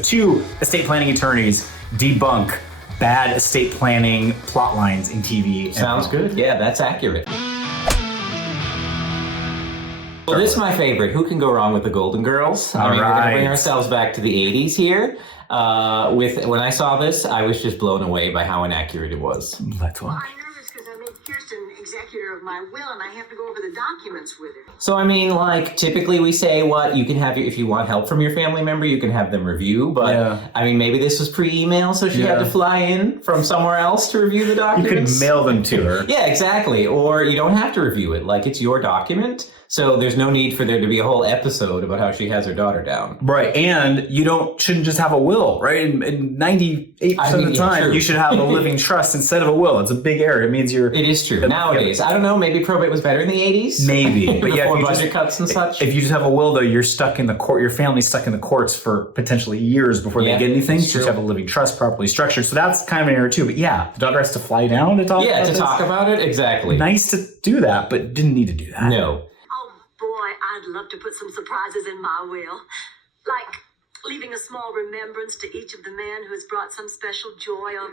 So 2 estate planning attorneys debunk bad estate planning plot lines in TV. Sounds good. Yeah, that's accurate. Well, this is my favorite. Who can go wrong with the Golden Girls? We're going to bring ourselves back to the 80s here. When I saw this, I was just blown away by how inaccurate it was. Let's watch. I'm nervous because I made Kirsten executor of my will, and I have to go over the documents with her. So, I mean, like, typically we say, you can have, if you want help from your family member, you can have them review. But, I mean, maybe this was pre-email, so she had to fly in from somewhere else to review the documents. You could mail them to her. Yeah, exactly. Or you don't have to review it. Like, it's your document. So there's no need for there to be a whole episode about how she has her daughter down. Right, and you shouldn't just have a will, right? In 98% of the time, you should have a living trust instead of a will. It's a big error. It means It is true. Nowadays, I don't know, maybe probate was better in the 80s? Maybe. But before budget cuts and such? If you just have a will, though, you're stuck in the court. Your family's stuck in the courts for potentially years before they get anything. So you have a living trust properly structured. So that's kind of an error, too. But yeah, the daughter has to fly down to talk about this. Talk about it. Exactly. Nice to do that, but didn't need to do that. No. I'd love to put some surprises in my will. Like leaving a small remembrance to each of the men who has brought some special joy or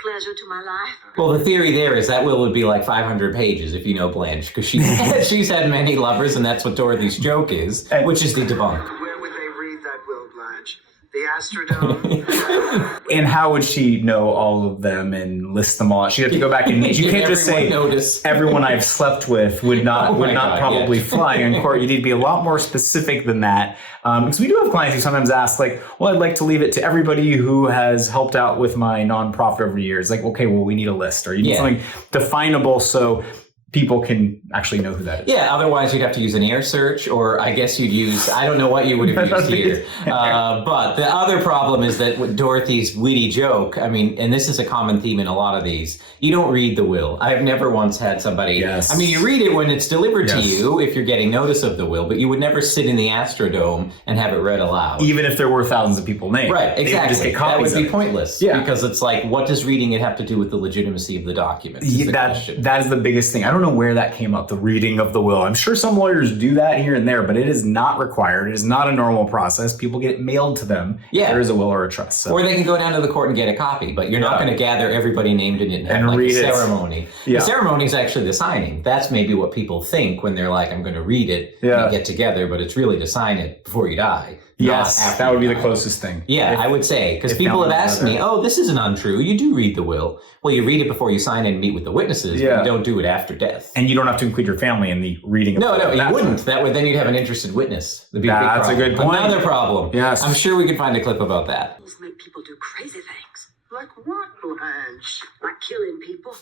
pleasure to my life. Well, the theory there is that will would be like 500 pages if you know Blanche, because she's had many lovers, and that's what Dorothy's joke is, which is the debunk. Where would they read that will, Blanche? The Astrodome? And how would she know all of them and list them all? She'd have to go back and you can't just say everyone I've slept with would not probably fly in court. You need to be a lot more specific than that. Because we do have clients who sometimes ask, like, well, I'd like to leave it to everybody who has helped out with my nonprofit over the years. Like, okay, well, we need a list, or you need something definable so people can actually know who that is. Yeah, otherwise you'd have to use an air search, or I guess you'd use, I don't know what you would have used here. But the other problem is that with Dorothy's witty joke, I mean, and this is a common theme in a lot of these, you don't read the will. I've never once had somebody, I mean, you read it when it's delivered to you, if you're getting notice of the will, but you would never sit in the Astrodome and have it read aloud. Even if there were thousands of people named. Right, exactly. Just get that would be it. pointless. Yeah. Because it's like, what does reading it have to do with the legitimacy of the documents? That is the biggest thing. I don't know where that came up, the reading of the will. I'm sure some lawyers do that here and there, but it is not required. It is not a normal process. People get it mailed to them if there is a will or a trust. So. Or they can go down to the court and get a copy, but you're not going to gather everybody named in it and have read a ceremony. The ceremony is actually the signing. That's maybe what people think when they're like, I'm going to read it and get together, but it's really to sign it before you die. Yes, that would be the closest thing. Yeah, I would say, because people have asked me, this isn't untrue. You do read the will. Well, you read it before you sign it and meet with the witnesses, but you don't do it after death. And you don't have to include your family in the reading of the will. No, you wouldn't. Then you'd have an interested witness. That's a good point. Another problem. Yes. I'm sure we could find a clip about that. Those make people do crazy things. Like what, Blanche? Like killing people.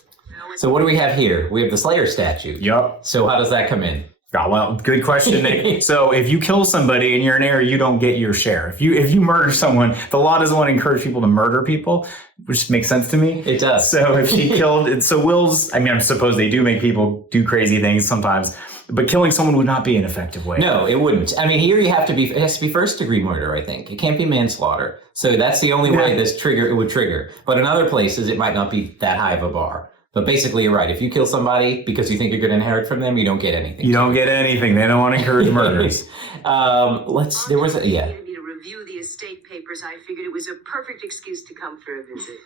So what do we have here? We have the Slayer Statute. Yep. So how does that come in? Oh, well, good question, Nick. So if you kill somebody and you're an heir, you don't get your share. If you murder someone, the law doesn't want to encourage people to murder people, which makes sense to me. It does. So if she killed, so wills, I mean, I suppose they do make people do crazy things sometimes, but killing someone would not be an effective way. No, it wouldn't. I mean, here it has to be first degree murder, I think. It can't be manslaughter. So that's the only way it would trigger. But in other places, it might not be that high of a bar. But basically, you're right. If you kill somebody because you think you're going to inherit from them, you don't get anything. You don't get anything. They don't want to encourage murders. There was To review the estate papers, I figured it was a perfect excuse to come for a visit.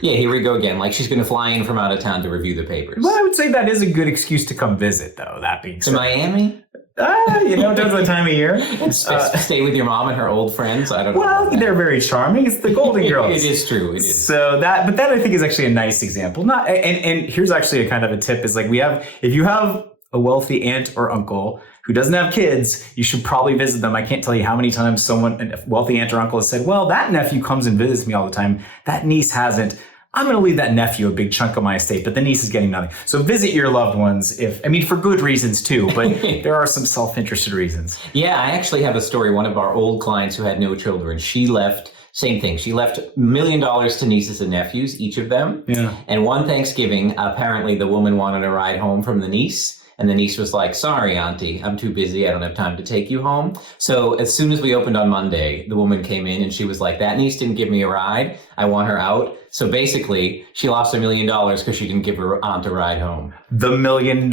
Yeah, here we go again. Like she's going to fly in from out of town to review the papers. Well, I would say that is a good excuse to come visit, though. That being said, to Miami. Depends on the time of year. Stay with your mom and her old friends. I don't know. Well, they're very charming. It's the Golden Girls. It is true. It is. So but that I think is actually a nice example. And here's actually a kind of a tip is like if you have a wealthy aunt or uncle who doesn't have kids, you should probably visit them. I can't tell you how many times a wealthy aunt or uncle has said, well, that nephew comes and visits me all the time. That niece hasn't. I'm going to leave that nephew a big chunk of my estate, but the niece is getting nothing. So visit your loved ones for good reasons too, but there are some self-interested reasons. Yeah, I actually have a story. One of our old clients who had no children, she left, same thing. She left $1 million to nieces and nephews, each of them. Yeah. And one Thanksgiving, apparently the woman wanted a ride home from the niece. And the niece was like, sorry, auntie, I'm too busy. I don't have time to take you home. So as soon as we opened on Monday, the woman came in and she was like, that niece didn't give me a ride. I want her out. So basically, she lost $1 million because she didn't give her aunt a ride home. The $1 million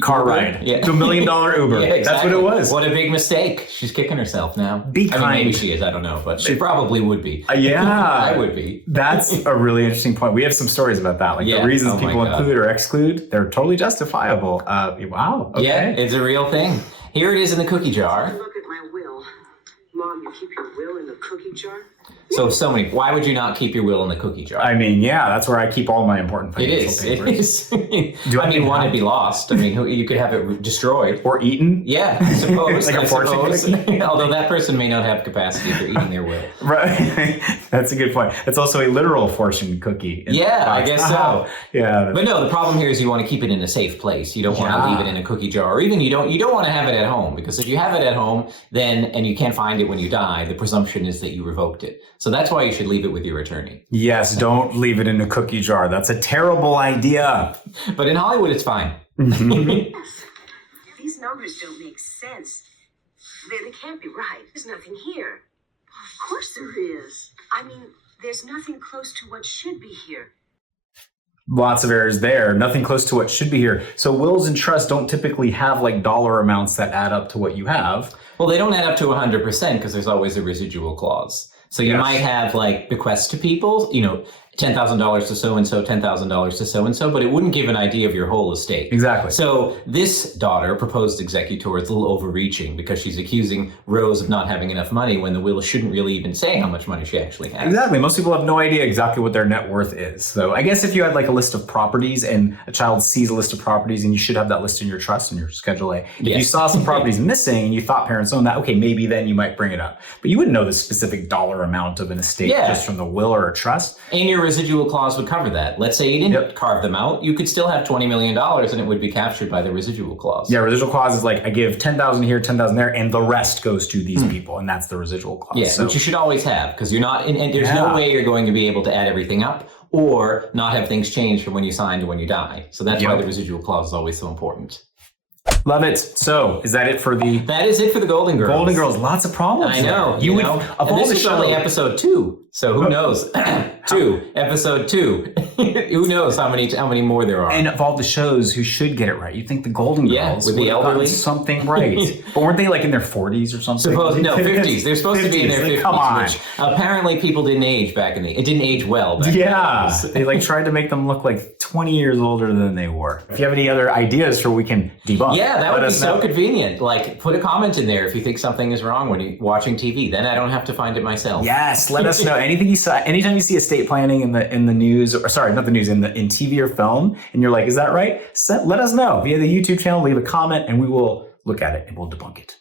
car Uber? ride Yeah. to $1 million Uber. Yeah, exactly. That's what it was. What a big mistake. She's kicking herself now. Be I mean, maybe kind. she is. I don't know, but she probably would be. Yeah. I would be. That's a really interesting point. We have some stories about that. Like Yeah. the reasons Oh my people God. include or exclude, they're totally justifiable. Wow. Okay. Yeah, it's a real thing. Here it is in the cookie jar. Look at my will. Mom, you keep your will in the cookie jar? So many. Why would you not keep your will in the cookie jar? I mean, yeah, that's where I keep all my important It financial is. papers. It is. Do I I mean, need one, help? it'd be lost. I mean, you could have it destroyed. Or eaten. Yeah, I suppose. Like a I fortune suppose. Although that person may not have capacity for eating their will. Right. That's a good point. It's also a literal fortune cookie. in Yeah, the I box. guess so. Yeah. But no, the problem here is you want to keep it in a safe place. You don't want to Yeah. leave it in a cookie jar, or even you don't want to have it at home, because if you have it at home, then and you can't find it when you die, the presumption is that you revoked it. So that's why you should leave it with your attorney. Yes, don't leave it in a cookie jar. That's a terrible idea. But in Hollywood, it's fine. These numbers don't make sense. They can't be right. There's nothing here. Of course there is. I mean, there's nothing close to what should be here. Lots of errors there. Nothing close to what should be here. So wills and trusts don't typically have like dollar amounts that add up to what you have. Well, they don't add up to 100% because there's always a residual clause. So you Yes. might have like bequests to people, $10,000 to so-and-so, $10,000 to so-and-so, but it wouldn't give an idea of your whole estate. Exactly. So this daughter, proposed executor, is a little overreaching because she's accusing Rose of not having enough money when the will shouldn't really even say how much money she actually has. Exactly. Most people have no idea exactly what their net worth is. So I guess if you had like a list of properties and a child sees a list of properties, and you should have that list in your trust in your Schedule A. If you Yes. saw some properties missing and you thought parents owned that, okay, maybe then you might bring it up. But you wouldn't know the specific dollar amount of an estate Yeah. just from the will or a trust. And your residual clause would cover that. Let's say you didn't Yep. carve them out. You could still have $20 million and it would be captured by the residual clause. Yeah, residual clause is like I give 10,000 here, 10,000 there, and the rest goes to these people, and that's the residual clause. Yeah, So which you should always have, because you're not, and there's Yeah. no way you're going to be able to add everything up or not have things change from when you sign to when you die. So that's why Yep. the residual clause is always so important. love it. So is that it for the That is it for the Golden Girls. Golden Girls? Lots of problems. I know. there. You would know? of And all this the is only shows. episode 2, so who knows? Episode 2. Who knows how many more there are? And of all the shows, who should get it right? You think the Golden Girls Yeah, with the would have gotten elderly. something right, but weren't they like in their 40s or something? No, 50s. They're supposed to be in their 50s. Come on. Which apparently people didn't age back in it didn't age well back in the Yeah, 80s. they like tried to make them look like 20 years older than they were. If you have any other ideas for we can debunk, Yeah, that let would be us so know. convenient. Like, put a comment in there if you think something is wrong when you're watching TV. Then I don't have to find it myself. Yes, let us know anything you saw. Anytime you see estate planning in the news, or sorry, not the news, in TV or film, and you're like, is that right? Let us know via the YouTube channel. Leave a comment, and we will look at it and we'll debunk it.